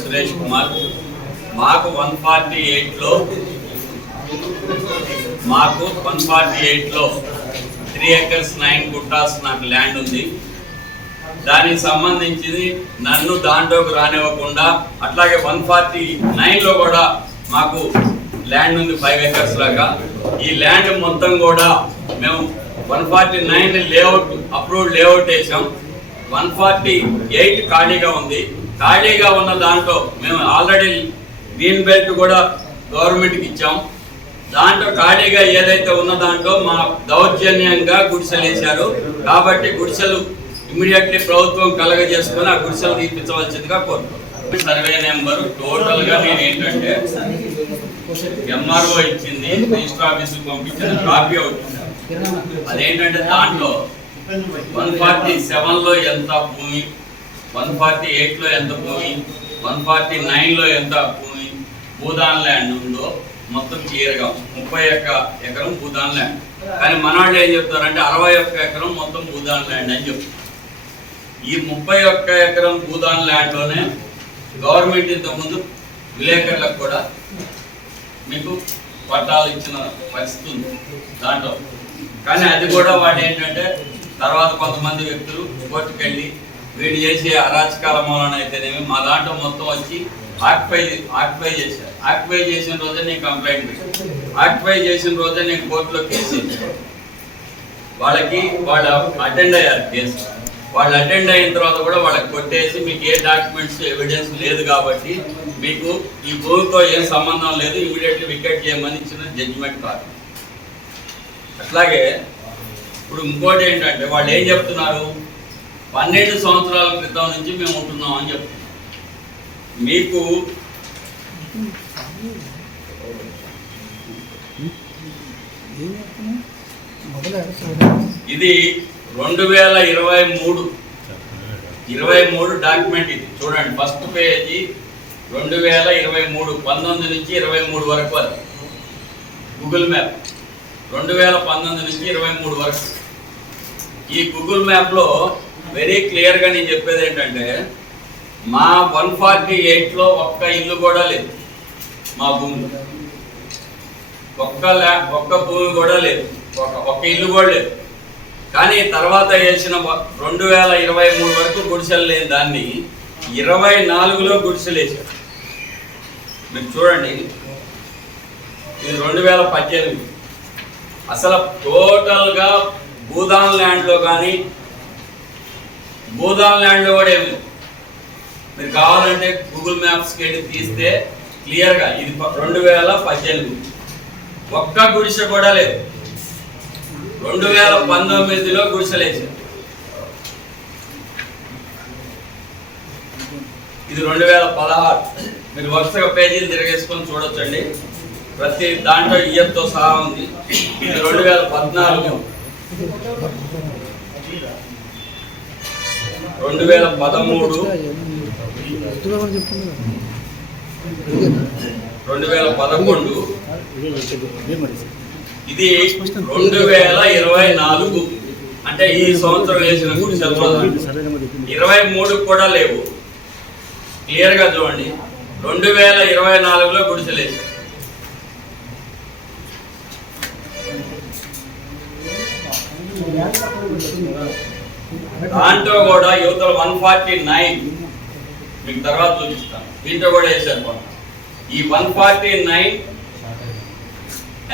సురేష్ కుమార్. మాకు 148లో 3 acres 9 గుంటాస్ నాకు land ఉంది. దానికి సంబంధించి నన్ను దాంట్లోకి రానివ్వకుండా, అట్లాగే 149లో కూడా మాకు ల్యాండ్ ఉంది 5 acres లాగా. ఈ ల్యాండ్ మొత్తం కూడా మేము 149 లేఅవుట్ అప్రూవ్డ్ లేఅవుట్ వేసాం. 148 ఖాళీగా ఉంది. ఖాళీగా ఉన్న దాంట్లో మేము ఆల్రెడీ గ్రీన్ బెల్ట్ కూడా గవర్నమెంట్కి ఇచ్చాం. దాంట్లో ఖాళీగా ఏదైతే ఉన్న దాంట్లో మా దౌర్జన్యంగా గుడిసెలు వేశారు. కాబట్టి గుడిసెలు ఇమ్మీడియట్లీ ప్రభుత్వం కలగజేసుకొని ఆ గుడిసెలు తీపించవలసిందిగా కోరుతున్నాం. సర్వే నెంబరు టోటల్గా నేను ఏంటంటే ఎంఆర్ఓ ఇచ్చింది, రిజిస్టర్ ఆఫీస్కి పంపించిన కాపీ అవుతుంది. అదేంటంటే దాంట్లో 147లో ఎంత భూమి, 148లో ఎంత భూమి, 149లో ఎంత భూమి భూదాన్ ల్యాండ్ ఉందో మొత్తం క్లియర్గా 31 ఎకరం భూదాన్ ల్యాండ్. కానీ మన వాళ్ళు ఏం చెప్తారంటే 61 ఎకరం మొత్తం భూదాన్ ల్యాండ్ అని చెప్తారు. ఈ 31 ఎకరం భూదాన్ ల్యాండ్లోనే గవర్నమెంట్ ఇంతకుముందు విలేకరులకు కూడా మీకు పట్టాలు ఇచ్చిన పరిస్థితి ఉంది దాంట్లో. కానీ అది కూడా వాడు ఏంటంటే తర్వాత కొంతమంది వ్యక్తులు కోర్టుకెళ్ళి వీడు చేసే అరాచకాల మూలన అయితేనేమి మా దాంట్లో మొత్తం వచ్చి ఆక్యుపై చేశారు. ఆక్యుపై చేసిన రోజే నేను కంప్లైంట్ పెట్టాను. ఆక్యుపై చేసిన రోజే నేను కోర్టులో కేసు ఇచ్చాను. వాళ్ళు అటెండ్ అయ్యారు కేసు. వాళ్ళు అటెండ్ అయిన తర్వాత కూడా వాళ్ళకి కొట్టేసి మీకు ఏ డాక్యుమెంట్స్ ఎవిడెన్స్ లేదు కాబట్టి మీకు ఈ భూమితో ఏం సంబంధం లేదు, ఇమీడియట్లీ వికెట్ చేయమని ఇచ్చిన జడ్జిమెంట్ కాదు. అట్లాగే ఇప్పుడు ఇంకోటి ఏంటంటే వాళ్ళు ఏం చెప్తున్నారు, 12 సంవత్సరాల క్రితం నుంచి మేము ఉంటున్నాం అని చెప్తున్నారు. మీకు ఇది 2023 డాక్యుమెంట్. ఇది చూడండి, ఫస్ట్ పేజీ 2023 19 నుంచి 23 వరకు అది గూగుల్ మ్యాప్. 2019 నుంచి 23 వరకు ఈ గూగుల్ మ్యాప్లో వెరీ క్లియర్గా నేను చెప్పేది ఏంటంటే మా 148లో ఒక్క ఇల్లు కూడా లేదు. మా భూమిలో ఒక్క భూమి కూడా లేదు, ఒక్క ఇల్లు కూడా లేదు. కానీ తర్వాత వేసిన 2023 వరకు గుడిసెలు లేని దాన్ని 24లో గుడిసెలు వేశారు. మీరు చూడండి, ఇది 2018. అసలు టోటల్గా భూదాన్ ల్యాండ్లో కానీ భూదాన్ ల్యాండ్లో కూడా ఏమి మీరు కావాలంటే గూగుల్ మ్యాప్స్కి వెళ్ళి తీస్తే క్లియర్గా ఇది 2018 ఒక్క గుడిసె కూడా లేదు. 2019లో గుడిసెలు వేసారు. ఇది 2016. మీరు వరుసగా పేజీలు తిరిగేసుకొని చూడొచ్చండి. ప్రతి దాంట్లో ఇయర్తో సహా ఉంది. ఇది 2014, 2013, 2011, ఇది 2024. అంటే ఈ సంవత్సరం వేసిన గుడిసెలు 23 కూడా లేవు. క్లియర్గా చూడండి, 2024లో గుడిసెలు వేసారు. దాంట్లో కూడా యువతలు 149 మీకు తర్వాత చూపిస్తాను. దీంట్లో కూడా వేశారు. ఈ 149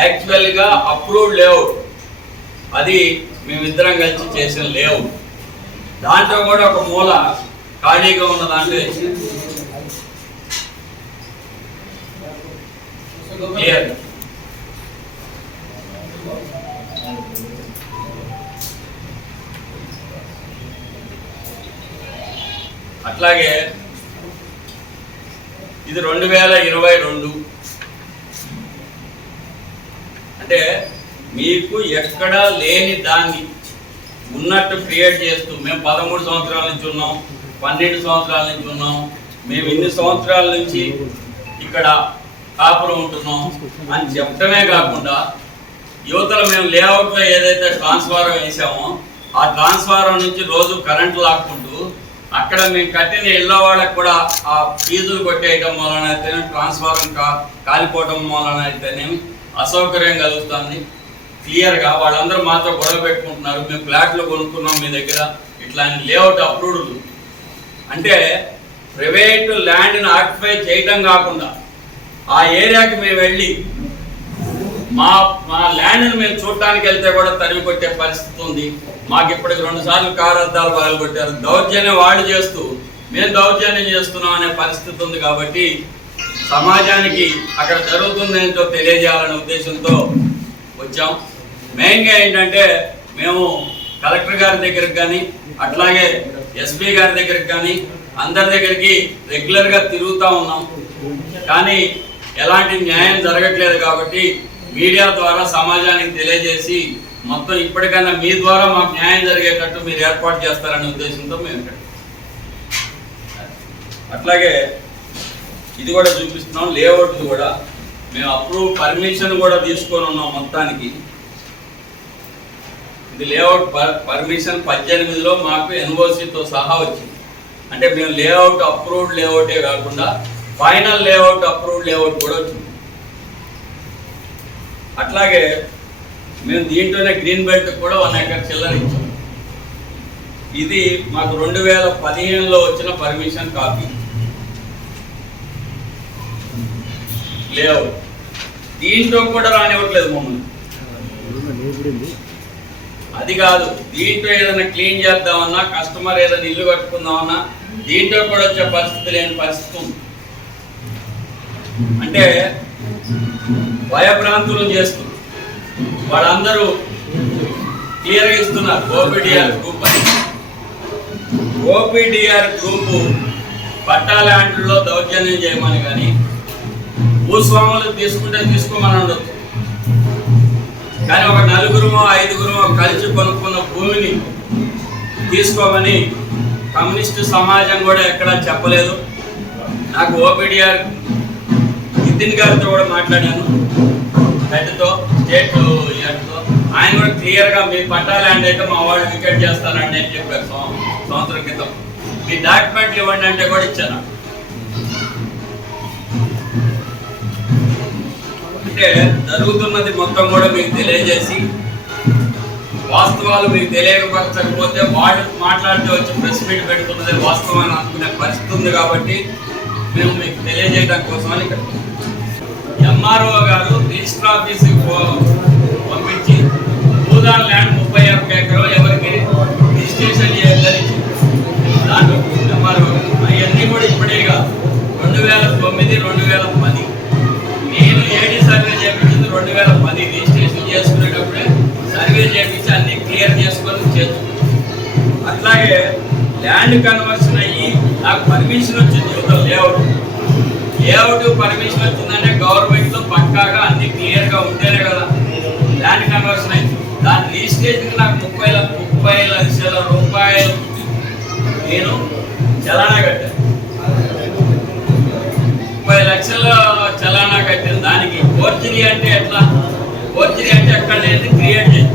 యాక్చువల్గా అప్రూవ్డ్ లేఅవుట్. అది మేమిద్దరం కలిసి చేసిన లేఅవుట్. దాంట్లో కూడా ఒక మూల ఖాళీగా ఉన్న దాంట్లో క్లియర్. అట్లాగే ఇది 2022. అంటే మీకు ఎక్కడ లేని దాన్ని ఉన్నట్టు క్రియేట్ చేస్తూ మేము 13 సంవత్సరాల నుంచి ఉన్నాం, 12 సంవత్సరాల నుంచి ఉన్నాం, మేము ఇన్ని సంవత్సరాల నుంచి ఇక్కడ కాపురం ఉంటున్నాం అని చెప్పడమే కాకుండా యువతలు మేము లేఅవుట్లో ఏదైతే ట్రాన్స్ఫారం వేసామో ఆ ట్రాన్స్ఫారం నుంచి రోజు కరెంటు లాక్కుంటూ అక్కడ మేము కట్టిన ఇళ్ళ వాళ్ళకి కూడా ఆ ఫీజులు కొట్టేయటం వలన అయితేనేమి, ట్రాన్స్ఫార్మర్ కాలిపోవటం వలన అయితేనేమి అసౌకర్యం కలుగుతుంది. క్లియర్గా వాళ్ళందరూ మాతో గొడవ పెట్టుకుంటున్నారు, మేము ఫ్లాట్లు కొనుక్కున్నాం మీ దగ్గర, ఇట్లా లేఅవుట్ అప్రూవ్డ్ అంటే ప్రైవేటు ల్యాండ్ని ఆక్యుపై చేయటం కాకుండా ఆ ఏరియాకి మేము వెళ్ళి మా ల్యాండ్ని మేము చూడటానికి వెళ్తే కూడా తరిమి కొట్టే పరిస్థితి ఉంది. మాకు ఇప్పటికి 2 సార్లు కారు అద్దాలు పగలు కొట్టారు. దౌర్జన్యం వాళ్ళు చేస్తూ మేము దౌర్జన్యం చేస్తున్నాం అనే పరిస్థితి ఉంది. కాబట్టి సమాజానికి అక్కడ జరుగుతుంది ఏంటో తెలియజేయాలనే ఉద్దేశంతో వచ్చాం. మెయిన్గా ఏంటంటే మేము కలెక్టర్ గారి దగ్గరికి కానీ అట్లాగే ఎస్పీ గారి దగ్గరికి కానీ అందరి దగ్గరికి రెగ్యులర్గా తిరుగుతూ ఉన్నాం. కానీ ఎలాంటి న్యాయం జరగట్లేదు. కాబట్టి మీడియా ద్వారా సమాజానికి తెలియజేసి మొత్తం ఇప్పటికన్నా మీ ద్వారా మాకు న్యాయం జరిగేటట్టు మీరు ఏర్పాటు చేస్తారనే ఉద్దేశంతో మేము ఇక్కడ అట్లాగే ఇది కూడా చూపిస్తున్నాం. లేఅవుట్ కూడా మేము పర్మిషన్ కూడా తీసుకొని ఉన్నాం. మొత్తానికి ఇది లేఅవుట్ పర్మిషన్ 18లో మాకు ఎన్ఓసితో సహా వచ్చింది. అంటే మేము లేఅవుట్ అప్రూవ్డ్ లేఅవుటే కాకుండా ఫైనల్ లేఅవుట్ అప్రూవ్డ్ లేఅవుట్ కూడా వచ్చింది. అట్లాగే మేము దీంట్లోనే గ్రీన్ బెల్ట్ కూడా 1 ఎకర్ చిల్లర ఇచ్చాం. ఇది మాకు 2015లో వచ్చిన పర్మిషన్ కాపీ లేఅవుట్. దీంట్లో కూడా రానివ్వట్లేదు మమ్మల్ని. అది కాదు, దీంట్లో ఏదైనా క్లీన్ చేద్దామన్నా, కస్టమర్ ఏదైనా ఇల్లు కట్టుకుందామన్నా దీంట్లో కూడా వచ్చే పరిస్థితి లేని పరిస్థితి ఉంది. అంటే భయభ్రాంతులు చేస్తూ వాళ్ళందరూ క్లియర్గా ఇస్తున్నారు. ఓపీడీఆర్ గ్రూప్ అని, ఓపీడీఆర్ గ్రూపు పట్టా ల్యాండ్లో దౌర్జన్యం చేయమని కానీ భూస్వాములు తీసుకుంటే తీసుకోమని ఉండొచ్చు. కానీ ఒక 4-5 కలిసి కొనుక్కున్న భూమిని తీసుకోమని కమ్యూనిస్టు సమాజం కూడా ఎక్కడా చెప్పలేదు. నాకు ఓపీడీఆర్ నితిన్ గారితో కూడా మాట్లాడాను, హెడ్తో, స్టేట్ హెడ్తో. ఆయన కూడా క్లియర్గా మీ పట్టా ల్యాండ్ అయితే మా వాళ్ళు వికెట్ చేస్తానండి అని చెప్పారు సంవత్సరం క్రితం. మీ డాక్యుమెంట్లు ఇవ్వండి అంటే కూడా ఇచ్చాను. అంటే జరుగుతున్నది మొత్తం కూడా మీకు తెలియజేసి, వాస్తవాలు మీకు తెలియపరచకపోతే వాళ్ళు మాట్లాడితే వచ్చి ప్రెస్ మీట్ పెడుతున్నది వాస్తవం అని అనుకునే పరిస్థితి ఉంది. కాబట్టి మేము మీకు తెలియజేయడం కోసమని ఇక్కడ ఎంఆర్ఓ గారు రిజిస్టర్ ఆఫీస్కి పంపించి భూదాన్ ల్యాండ్ 31 ఎకరం ఎవరికి రిజిస్ట్రేషన్ చేయాలని దాంట్లో ఎంఆర్ఓ అవన్నీ కూడా ఇప్పుడే 2009, 2010 నేను ఏడీ సర్వే చేయించింది 2010 రిజిస్ట్రేషన్ చేసుకునేటప్పుడే సర్వే చేయించి అన్ని క్లియర్ చేసుకొని చేసుకున్నాను. అట్లాగే ల్యాండ్ కన్వర్షన్ అయ్యి నాకు పర్మిషన్ వచ్చింది. లేఅవుట్ పర్మిషన్ వచ్చిందంటే గవర్నమెంట్లో పక్కాగా అన్ని క్లియర్గా ఉంటేనే కదా ల్యాండ్ కన్వర్షన్ అయింది. దాని రిజిస్ట్రేషన్ నాకు 30 లక్షల రూపాయలు నేను చలానా కట్టాను. 30 లక్షల చలానా కట్టాను. దానికి ఫోర్జరీ అంటే ఎట్లా? ఫోర్జరీ అంటే ఎక్కడ లేదు, క్రియేట్ చేసి.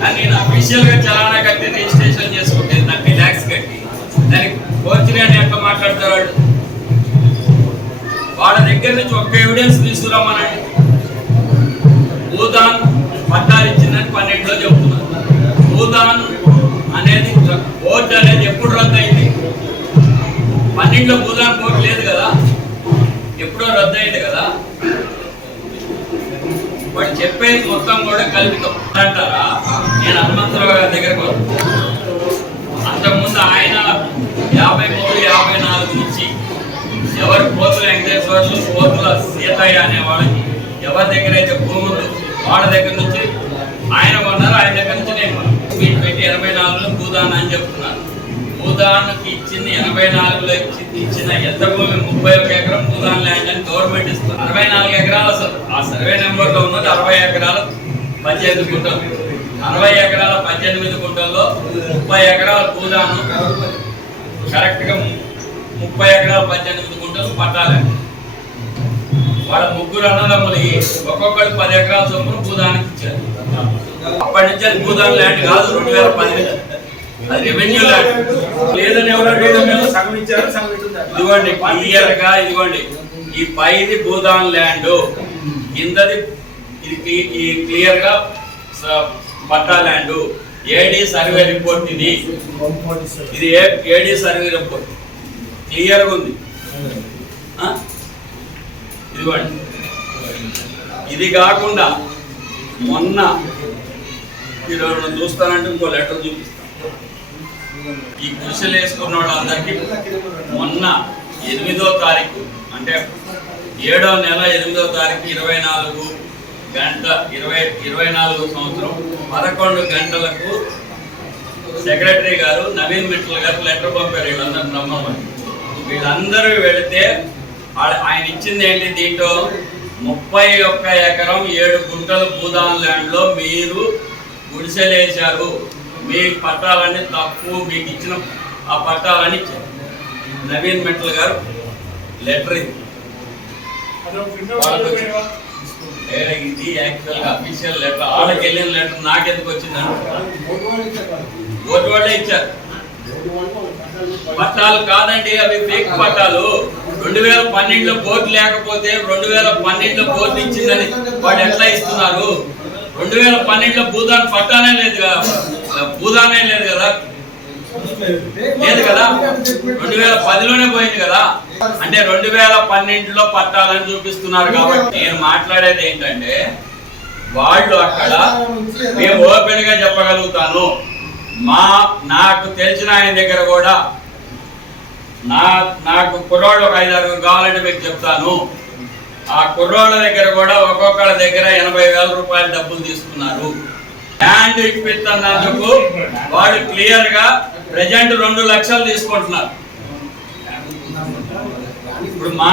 కానీ నేను అఫీషియల్గా చలానా కట్టి రిజిస్ట్రేషన్ చేసుకుంటే 30 lakhs కట్టి దానికి ఫోర్జరీ అని ఎట్లా మాట్లాడతారు వాళ్ళు? వాళ్ళ దగ్గర నుంచి ఒక్క ఎవిడెన్స్ తీసుకురామనండి. భూదాన్ పట్టాలు ఇచ్చిందని 12లో చెబుతున్నారు. భూదాన్ అనేది కోర్టు అనేది ఎప్పుడు రద్దు అయింది? 12లో భూదాన్ కోర్టు లేదు కదా, ఎప్పుడో రద్దు అయింది కదా. వాడు చెప్పేది మొత్తం కూడా కల్పితం అంటారా? నేను హనుమంతరావు గారి దగ్గరకు అంతకుముందు ఆయన 53, 54 నుంచి ఎవరు పోతుల వెంకటేశ్వర్లు, పోతుల సీతయ్య అనే వాళ్ళకి ఎవరి దగ్గర అయితే భూములు వాళ్ళ దగ్గర నుంచి ఆయన కొన్నారు. ఆయన దగ్గర నుంచి నేను వీటి పెట్టి 84లో భూదాన్ అని చెప్తున్నాను. భూదాన్కి ఇచ్చింది 84లో ఇచ్చిన ఎంత భూమి? 31 ఎకరం భూదాన్ ల్యాండ్ అని గవర్నమెంట్ ఇస్తుంది. 64 ఎకరాలు అసలు ఆ సర్వే నెంబర్లో ఉన్నది 60 ఎకరాలు 18 గుంటలు. 60 ఎకరాల 18 గుంటల్లో 30 ఎకరాల భూదాను, కరెక్ట్గా 30 ఎకరాల 18 గుంటలు పట్టాలి. వాళ్ళ 3 అన్నదమ్ములు ఒక్కొక్కరు 10 ఎకరాల చొప్పున భూదానికి ఇచ్చారు. అప్పటి నుంచి అది భూదాన్ ల్యాండ్ కాదు. 2010 అది రెవెన్యూ ల్యాండ్ లేదని ఎవరు ఇదిగోండి క్లియర్ గా, ఇదిగోండి ఈ పైది భూదాన్ ల్యాండ్, కిందది ఇది క్లియర్ గా పట్టా ల్యాండ్. ఏడీ సర్వే రిపోర్ట్ ఇది ఏడీ సర్వే రిపోర్ట్ క్లియర్ గా ఉంది. ఇదిగోండి ఇది కాకుండా మొన్న మీరు చూస్తానంటే ఇంకో లెటర్ చూపిస్తాను. ఈ గుడిసెలు వేసుకున్న వాళ్ళందరికీ మొన్న 8వ తారీఖు అంటే 7వ నెల 8వ తారీఖు 24 సంవత్సరం 11 గంటలకు సెక్రటరీ గారు నవీన్ మిట్టల్ గారు లెటర్ పంపారు వీళ్ళందరూ నమ్మమని. వీళ్ళందరూ వెళితే ఆయన ఇచ్చింది ఏంటి, దీంట్లో 31 ఎకరం 7 గుంటల భూదాన్ ల్యాండ్ లో మీరు గుడిసెలు వేశారు, మీ పట్టాలన్నీ తప్పు, మీకు ఇచ్చిన ఆ పట్టాలని ఇచ్చారు. నవీన్ మిట్టల్ గారు లెటర్ ఇది యాక్చువల్ గా అఫీషియల్ లెటర్, వాళ్ళకి వెళ్ళిన లెటర్ నాకెందుకు వచ్చిందంటే ఓటు వాళ్ళే ఇచ్చారు. పట్టాలు కాదండి, అవి ఫేక్ పట్టాలు. 2012లో బోర్డు లేకపోతే 2012లో బోర్డు ఇచ్చిందని వాడు ఎట్లా ఇస్తున్నారు? 2012లో భూదాన్ పట్టానే లేదు కదా, భూదానే లేదు కదా, లేదు కదా, 2010లోనే పోయింది కదా. అంటే 2012లో పట్టాలని చూపిస్తున్నారు. కాబట్టి నేను మాట్లాడేది ఏంటంటే, వాళ్ళు అక్కడ మేము ఓపెన్ గా చెప్పగలుగుతాను, నాకు తెలిసిన ఆయన దగ్గర కూడా నాకు కుర్రోళ్ళు ఒక 5-6 కావాలంటే మీకు చెప్తాను. ఆ కుర్రోళ్ళ దగ్గర కూడా ఒక్కొక్కళ్ళ దగ్గర 80,000 రూపాయలు డబ్బులు తీసుకున్నారు. ల్యాండ్ ఇప్పిస్తున్నందుకు వాళ్ళు క్లియర్ గా ప్రజెంట్ 2 లక్షలు తీసుకుంటున్నారు. ఇప్పుడు మా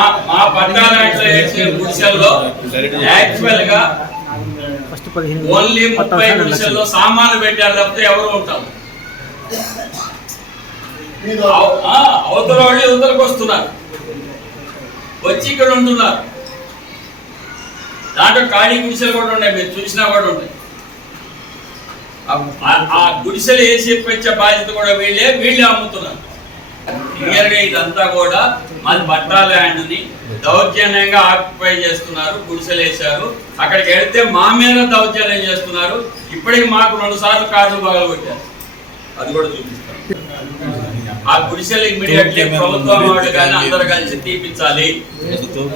పట్టాలంట్లో వేసే గుడిసెల్లో యాక్చువల్ గా ఓన్లీ 30 గుడిసెల్లో సామాన్లు పెట్టారు తప్పితే ఎవరు ఉంటారు? అవతల వాళ్ళు యువతలకు వస్తున్నారు, వచ్చి ఇక్కడ ఉంటున్నారు. దాంట్లో ఖాళీ గుడిసెలు కూడా ఉన్నాయి, మీరు చూసినా కూడా ఉంటాయి. ఆ గుడిసెలు వేసి పెంచే బాధ్యత కూడా వీళ్ళే అమ్ముతున్నారు. క్లియర్ గా ఇదంతా కూడా మాది పట్టా ల్యాండ్ ని దౌర్జన్యంగా ఆక్యుపై చేస్తున్నారు, గుడిసెలు వేశారు. అక్కడికి వెళ్తే మా మీద దౌర్జన్యం చేస్తున్నారు. ఇప్పటికి మాకు 2 సార్లు కార్డులు పగలగొట్టారు, అది కూడా చూపిస్తారు. ఆ గుడిసెలు ఇమ్మీడియట్లీ ప్రభుత్వం వాళ్ళు కానీ అందరు కలిసి తీపించాలి,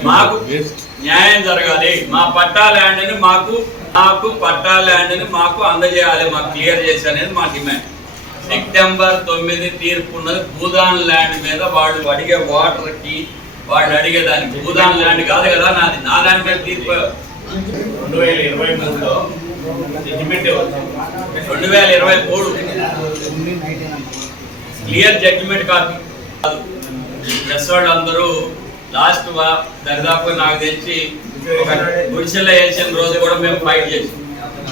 మాకు న్యాయం జరగాలి. మా పట్టా ల్యాండ్ ని మాకు పట్టా ల్యాండ్ ని మాకు అందజేయాలి, మాకు క్లియర్ చేసి అనేది మా డిమాండ్. సెప్టెంబర్ 9 తీర్పు ఉన్నది భూదాన్ ల్యాండ్ మీద. వాళ్ళు అడిగే వాటర్ కి వాళ్ళు అడిగేదానికి భూదాన్ ల్యాండ్ కాదు కదా నాది, నా ల్యాండ్ మీద తీర్పు 2023లో 2023 క్లియర్ జడ్జిమెంట్ కాపీ. ప్రెస్ వాళ్ళు అందరూ లాస్ట్ దరిదాపు నాకు తెలిసి ఒక గుడిసెల్లో వేసిన రోజు కూడా మేము ఫైట్ చేసాం,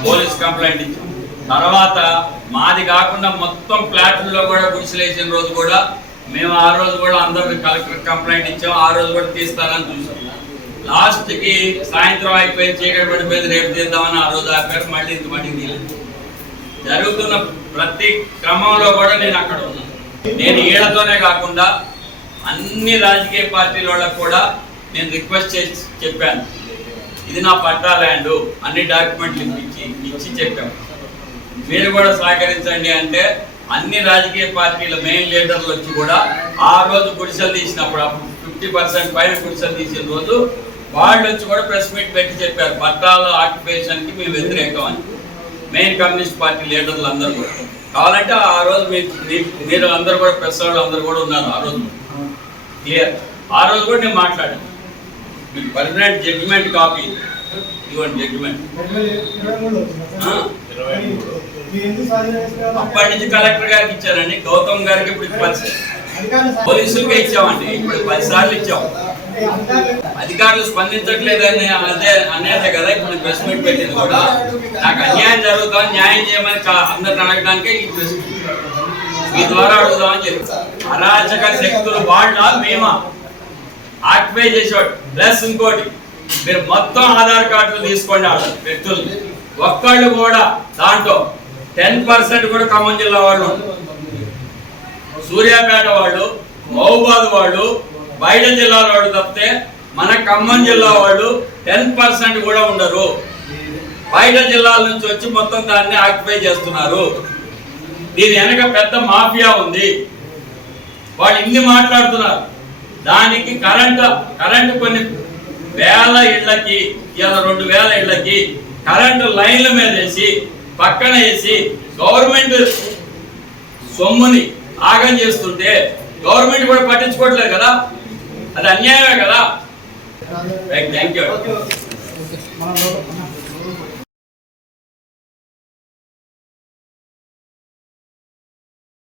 పోలీస్ కంప్లైంట్ ఇచ్చాం. తర్వాత మాది కాకుండా మొత్తం ఫ్లాట్లలో కూడా గుడిసెలు వేసిన రోజు కూడా మేము ఆ రోజు కూడా అందరూ కలెక్టర్ కంప్లైంట్ ఇచ్చాం. ఆ రోజు కూడా తీస్తానని చూసాం. లాస్ట్ కి సాయంత్రం అయిపోయి చీకటి పడిపోయింది, రేపు తీద్దామని ఆ రోజు ఆపారు. మళ్ళీ ఇంతమందికి తీయలేదు. జరుగుతున్న ప్రతి క్రమంలో కూడా నేను అక్కడ ఉన్నాను. నేను ఈడతోనే కాకుండా అన్ని రాజకీయ పార్టీల వాళ్ళకు కూడా నేను రిక్వెస్ట్ చేసి చెప్పాను, ఇది నా పట్టా ల్యాండ్, అన్ని డాక్యుమెంట్లు ఇచ్చి చెప్పాను, మీరు కూడా సహకరించండి అంటే అన్ని రాజకీయ పార్టీల మెయిన్ లీడర్లు వచ్చి కూడా ఆ రోజు గుడిసెలు తీసినప్పుడు 50% పైన గుడిసెలు తీసిన రోజు వాళ్ళు వచ్చి కూడా ప్రెస్ మీట్ పెట్టి చెప్పారు, పట్టాల ఆక్యుపేషన్ కి మేము వ్యతిరేకం అని. మెయిన్ కమ్యూనిస్ట్ పార్టీ లీడర్లు అందరూ కూడా కావాలంటే ఆ రోజు మీరు అందరూ కూడా ప్రెస్ వాళ్ళు అందరూ కూడా ఉన్నారు ఆ రోజు క్లియర్. ఆ రోజు కూడా నేను మాట్లాడాను. మీకు పర్మనెంట్ జడ్జిమెంట్ కాపీ ఇవ్వండి, జడ్జిమెంట్ అప్పటి నుంచి కలెక్టర్ గారికి ఇచ్చారండి, గౌతమ్ గారికి ఇప్పుడు పోలీసులకే ఇచ్చామండి, ఇప్పుడు 10 సార్లు ఇచ్చాం. అధికారులు స్పందించట్లేదని అనేదే కదా ఇప్పుడు ప్రెస్ మీట్ పెట్టింది కూడా. నాకు అన్యాయం జరుగుతామని న్యాయం చేయమని అందరిని అడగడానికే ఈ ప్రెస్ మీట్, మీ ద్వారా అడుగుదామని చెప్పి. అరాచక శక్తులు వాళ్ళ మేమా ఆక్యుపై చేసేవాడు. ప్లస్ ఇంకోటి, మీరు మొత్తం ఆధార్ కార్డులు తీసుకోండి వాళ్ళ వ్యక్తులు, ఒక్కళ్ళు కూడా దాంట్లో 10% కూడా ఖమ్మం జిల్లా వాళ్ళు సూర్యాపేట వాళ్ళు, మహబూబాద్ వాళ్ళు, బయట జిల్లాల వాళ్ళు తప్పితే మన ఖమ్మం జిల్లా వాళ్ళు 10% కూడా ఉండరు. బయట జిల్లాల నుంచి వచ్చి మొత్తం దాన్ని ఆక్యుపై చేస్తున్నారు. దీని వెనక పెద్ద మాఫియా ఉంది. వాళ్ళు ఇన్ని మాట్లాడుతున్నారు. దానికి కరెంటు కొన్ని వేల ఇళ్లకి, ఇలా 2000 ఇళ్లకి కరెంటు లైన్ల మీద వేసి పక్కన వేసి గవర్నమెంట్ సొమ్ముని ఆగం చేస్తుంటే గవర్నమెంట్ కూడా పట్టించుకోవట్లేదు కదా, అది అన్యాయమే కదా. Thank you.